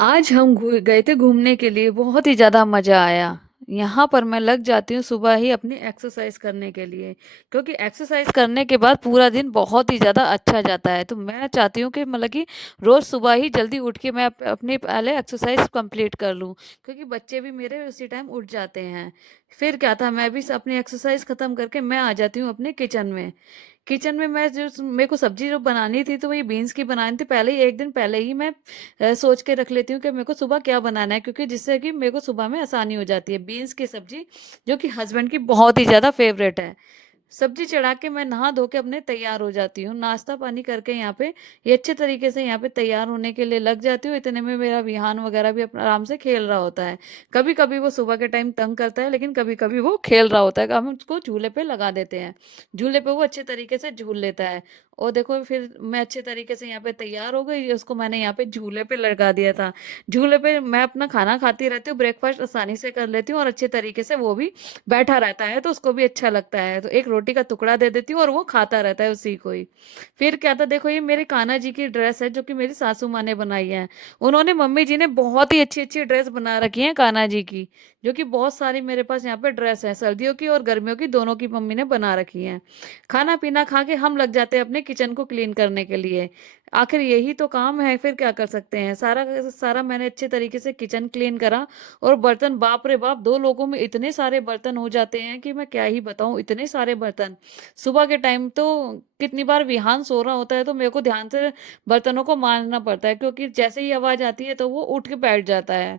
आज हम गए थे घूमने के लिए। बहुत ही ज़्यादा मज़ा आया। यहाँ पर मैं लग जाती हूँ सुबह ही अपनी एक्सरसाइज करने के लिए, क्योंकि एक्सरसाइज करने के बाद पूरा दिन बहुत ही ज़्यादा अच्छा जाता है। तो मैं चाहती हूँ कि मतलब कि रोज़ सुबह ही जल्दी उठ के मैं अपनी पहले एक्सरसाइज कंप्लीट कर लूँ, क्योंकि बच्चे भी मेरे उसी टाइम उठ जाते हैं। फिर क्या था, मैं भी अपनी एक्सरसाइज ख़त्म करके मैं आ जाती हूँ अपने किचन में। किचन में मैं जो मेरे को सब्जी जो बनानी थी, तो वही बीन्स की बनानी थी। पहले ही एक दिन पहले ही मैं सोच के रख लेती हूँ कि मेरे को सुबह क्या बनाना है, क्योंकि जिससे कि मेरे को सुबह में आसानी हो जाती है। बीन्स की सब्जी जो कि हस्बैंड की बहुत ही ज़्यादा फेवरेट है। सब्जी चढ़ा के मैं नहा धो के अपने तैयार हो जाती हूँ। नाश्ता पानी करके यहाँ पे ये अच्छे तरीके से यहाँ पे तैयार होने के लिए लग जाती हूँ। इतने में मेरा विहान वगैरह भी अपना आराम से खेल रहा होता है। कभी कभी वो सुबह के टाइम तंग करता है, लेकिन कभी कभी वो खेल रहा होता है। हम उसको झूले पे लगा देते हैं। झूले पे वो अच्छे तरीके से झूल लेता है। और देखो, फिर मैं अच्छे तरीके से यहाँ पे तैयार हो गई। उसको मैंने यहाँ पे झूले पे लगा दिया था। झूले पे मैं अपना खाना खाती रहती हूँ, ब्रेकफास्ट आसानी से कर लेती हूँ, और अच्छे तरीके से वो भी बैठा रहता है, तो उसको भी अच्छा लगता है। तो एक रोटी का टुकड़ा दे देती हूँ और वो खाता रहता है उसी को ही। फिर क्या था, देखो ये मेरे कान्हा जी की ड्रेस है जो कि मेरी सासू माँ ने बनाई है। उन्होंने, मम्मी जी ने बहुत ही अच्छी अच्छी ड्रेस बना रखी है कान्हा जी की, जो कि बहुत सारी मेरे पास यहाँ पे ड्रेस है, सर्दियों की और गर्मियों की दोनों की मम्मी ने बना रखी है। खाना पीना खा के हम लग जाते हैं अपने किचन को क्लीन करने के लिए। आखिर यही तो काम है, फिर क्या कर सकते हैं। सारा का सारा मैंने अच्छे तरीके से किचन क्लीन करा। और बर्तन, बाप रे बाप, 2 लोगों में इतने सारे बर्तन हो जाते हैं कि मैं क्या ही बताऊं। इतने सारे बर्तन सुबह के टाइम तो, कितनी बार विहान सो रहा होता है तो मेरे को ध्यान से बर्तनों को मांजना पड़ता है, क्योंकि जैसे ही आवाज आती है तो वो उठ के बैठ जाता है।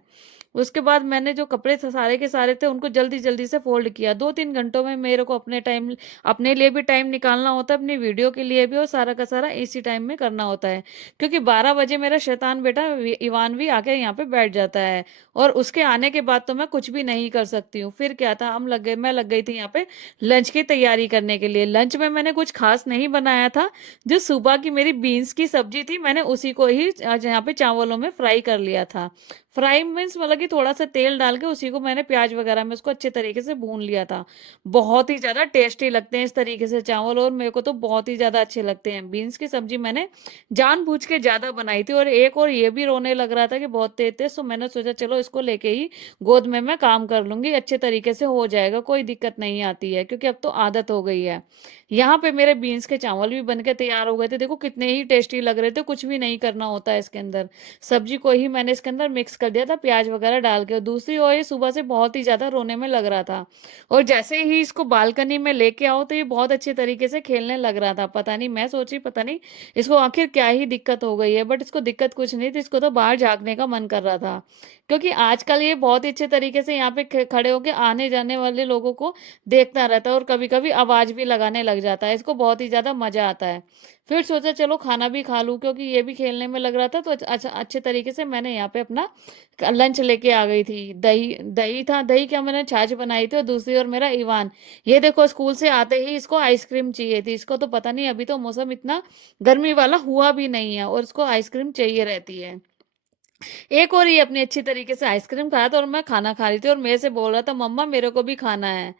उसके बाद मैंने जो कपड़े थे सारे के सारे थे, उनको जल्दी जल्दी से फोल्ड किया। 2-3 घंटों में मेरे को अपने टाइम, अपने लिए भी टाइम निकालना होता है, अपनी वीडियो के लिए भी, और सारा का सारा इसी टाइम में करना होता है। क्योंकि 12 बजे मेरा शैतान बेटा इवान भी आके यहाँ पे बैठ जाता है। और उसके आने के बाद तो मैं कुछ भी नहीं कर सकती हूँ। फिर क्या था, मैं लग गई थी यहाँ पे लंच की तैयारी करने के लिए। लंच में मैंने कुछ खास नहीं बनाया था। जो सुबह की मेरी बीन्स की सब्जी थी, मैंने उसी को ही आज यहाँ पे चावलों में फ्राई कर लिया था। फ्राई मीन्स मतलब कि थोड़ा सा तेल डाल के उसी को मैंने प्याज वगैरह में उसको अच्छे तरीके से भून लिया था। बहुत ही ज्यादा टेस्टी लगते हैं इस तरीके से चावल, और मेरे को तो बहुत ही ज्यादा अच्छे लगते हैं। बीन्स की सब्जी मैंने जानबूझ के ज्यादा बनाई थी। और एक और ये भी रोने लग रहा था कि बहुत तेज तेज, तो मैंने सोचा चलो इसको लेके ही गोद में मैं काम कर लूंगी, अच्छे तरीके से हो जाएगा, कोई दिक्कत नहीं आती है, क्योंकि अब तो आदत हो गई है। यहाँ पे मेरे बीन्स के चावल भी बन के तैयार हो गए थे। देखो कितने ही टेस्टी लग रहे थे। कुछ भी नहीं करना होता है इसके अंदर। सब्जी को ही मैंने इसके अंदर मिक्स कर दिया था प्याज वगैरह डाल के। और दूसरी ओर ये सुबह से बहुत ही ज्यादा रोने में लग रहा था। और जैसे ही इसको बालकनी में लेके आओ तो ये बहुत अच्छे तरीके से खेलने लग रहा था। पता नहीं, मैं सोची पता नहीं इसको आखिर क्या ही दिक्कत हो गई है, बट इसको दिक्कत कुछ नहीं थी। इसको तो बाहर झाँकने का मन कर रहा था, क्योंकि आजकल ये बहुत ही अच्छे तरीके से यहाँ पे खड़े होके आने जाने वाले लोगों को देखता रहता है, और कभी कभी आवाज भी लगाने लग जाता है। इसको बहुत ही ज्यादा मजा आता है। फिर सोचा चलो खाना भी खा लूं, क्योंकि ये भी खेलने में लग रहा था। तो अच्छा, अच्छे तरीके से मैंने यहाँ पे अपना लंच लेके आ गई थी। दही दही था, दही क्या, मैंने छाछ बनाई थी। और दूसरी ओर मेरा ईवान, ये देखो स्कूल से आते ही इसको आइसक्रीम चाहिए थी। इसको तो पता नहीं, अभी तो मौसम इतना गर्मी वाला हुआ भी नहीं है और इसको आइसक्रीम चाहिए रहती है। एक और ये अपनी अच्छी तरीके से आइसक्रीम खाया था, और मैं खाना खा रही थी, और मेरे से बोल रहा था मम्मा मेरे को भी खाना है।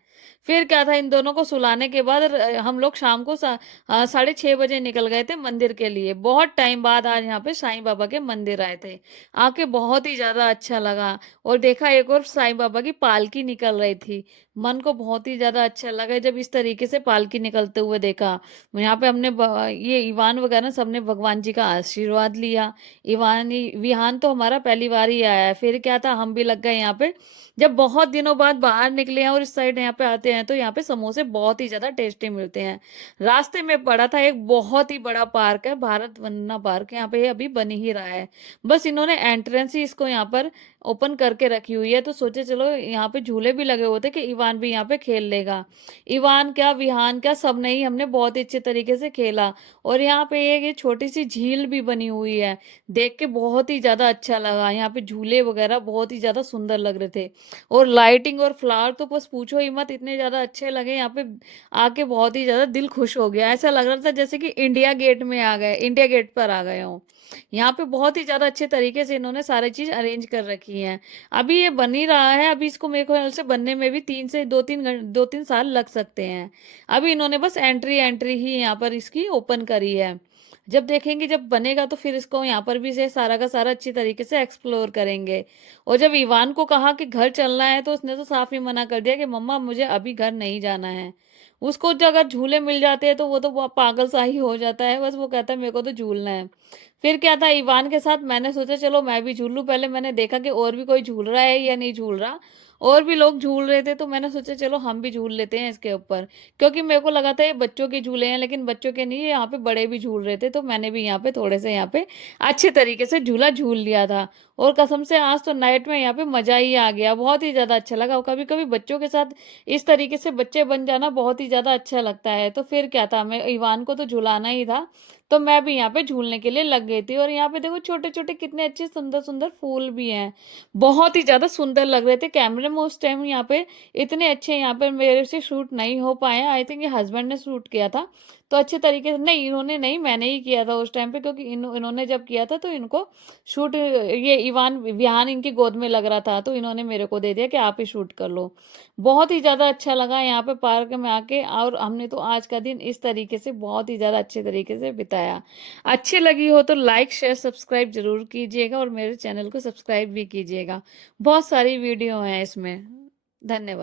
फिर क्या था, इन दोनों को सुलाने के बाद हम लोग शाम को 6:30 बजे निकल गए थे मंदिर के लिए। बहुत टाइम बाद आज यहाँ पे साईं बाबा के मंदिर आए थे। आके बहुत ही ज्यादा अच्छा लगा। और देखा, एक और साईं बाबा की पालकी निकल रही थी। मन को बहुत ही ज्यादा अच्छा लगा जब इस तरीके से पालकी निकलते हुए देखा। यहाँ पे हमने ये ईवान वगैरह सबने भगवान जी का आशीर्वाद लिया। विहान तो हमारा पहली बार ही आया है। फिर क्या था, हम भी लग गए यहाँ पे। जब बहुत दिनों बाद बाहर निकले हैं और इस साइड यहाँ पे आते हैं, तो यहाँ पे समोसे बहुत ही ज्यादा टेस्टी मिलते हैं। रास्ते में पड़ा था एक बहुत ही बड़ा पार्क है, भारत वंदना पार्क। यहाँ पे ये अभी बन ही रहा है। बस इन्होंने एंट्रेंस ही इसको यहाँ पर ओपन करके रखी हुई है, तो सोचे चलो यहाँ पे झूले भी लगे हुए थे कि इवान भी यहाँ पे खेल लेगा। इवान क्या, विहान क्या, सब ने ही हमने बहुत ही अच्छे तरीके से खेला। और यहाँ पे एक ये छोटी सी झील भी बनी हुई है। देख के बहुत ही ज्यादा अच्छा लगा। यहाँ पे झूले वगैरह बहुत ही ज्यादा सुंदर लग रहे थे। और लाइटिंग और फ्लावर तो बस पूछो ही मत, इतने ज्यादा अच्छे लगे यहाँ पे। आके बहुत ही ज्यादा दिल खुश हो गया। ऐसा लग रहा था जैसे कि इंडिया गेट में आ गए, इंडिया गेट पर आ गए हो। यहाँ पे बहुत ही ज्यादा अच्छे तरीके से इन्होंने सारी चीज अरेंज कर रखी है। अभी ये बन ही रहा है। अभी इसको मेरे ख्याल से बनने में भी 2-3 साल लग सकते हैं। अभी इन्होंने बस एंट्री एंट्री ही यहाँ पर इसकी ओपन करी है। जब देखेंगे, जब बनेगा तो फिर इसको यहाँ पर भी से सारा का सारा अच्छी तरीके से एक्सप्लोर करेंगे। और जब इवान को कहा कि घर चलना है तो उसने तो साफ ही मना कर दिया कि मम्मा मुझे अभी घर नहीं जाना है। उसको जो अगर झूले मिल जाते हैं तो वो तो पागल सा ही हो जाता है, बस वो कहता है मेरे को तो झूलना है। फिर क्या था, इवान के साथ मैंने सोचा चलो मैं भी झूल लूं। पहले मैंने देखा कि और भी कोई झूल रहा है या नहीं झूल रहा, और भी लोग झूल रहे थे, तो मैंने सोचा चलो हम भी झूल लेते हैं इसके ऊपर। क्योंकि मेरे को लगा था ये बच्चों के झूले हैं, लेकिन बच्चों के नहीं, यहाँ पे बड़े भी झूल रहे थे, तो मैंने भी यहाँ पे थोड़े से यहाँ पे अच्छे तरीके से झूला झूल लिया था। और कसम से आज तो नाइट में यहाँ पे मजा ही आ गया, बहुत ही ज्यादा अच्छा लगा। और कभी कभी बच्चों के साथ इस तरीके से बच्चे बन जाना बहुत ही ज्यादा अच्छा लगता है। तो फिर क्या था, मैं इवान को तो झुलाना ही था, तो मैं भी यहाँ पे झूलने के लिए लग गई थी। और यहाँ पे देखो छोटे छोटे कितने अच्छे सुंदर सुंदर फूल भी हैं, बहुत ही ज्यादा सुंदर लग रहे थे कैमरे में उस टाइम। यहाँ पे इतने अच्छे यहाँ पे मेरे से शूट नहीं हो पाए, आई थिंक ये हस्बैंड ने शूट किया था। तो अच्छे तरीके से नहीं, इन्होंने नहीं, मैंने ही किया था उस टाइम पे, क्योंकि इन्होंने जब किया था तो इनको शूट, ये इवान विहान इनकी गोद में लग रहा था, तो इन्होंने मेरे को दे दिया कि आप ही शूट कर लो। बहुत ही ज्यादा अच्छा लगा यहाँ पे पार्क में आके। और हमने तो आज का दिन इस तरीके से बहुत ही ज्यादा अच्छे तरीके से बिताया। अच्छी लगी हो तो लाइक शेयर सब्सक्राइब जरूर कीजिएगा, और मेरे चैनल को सब्सक्राइब भी कीजिएगा। बहुत सारी वीडियो हैं इसमें। धन्यवाद।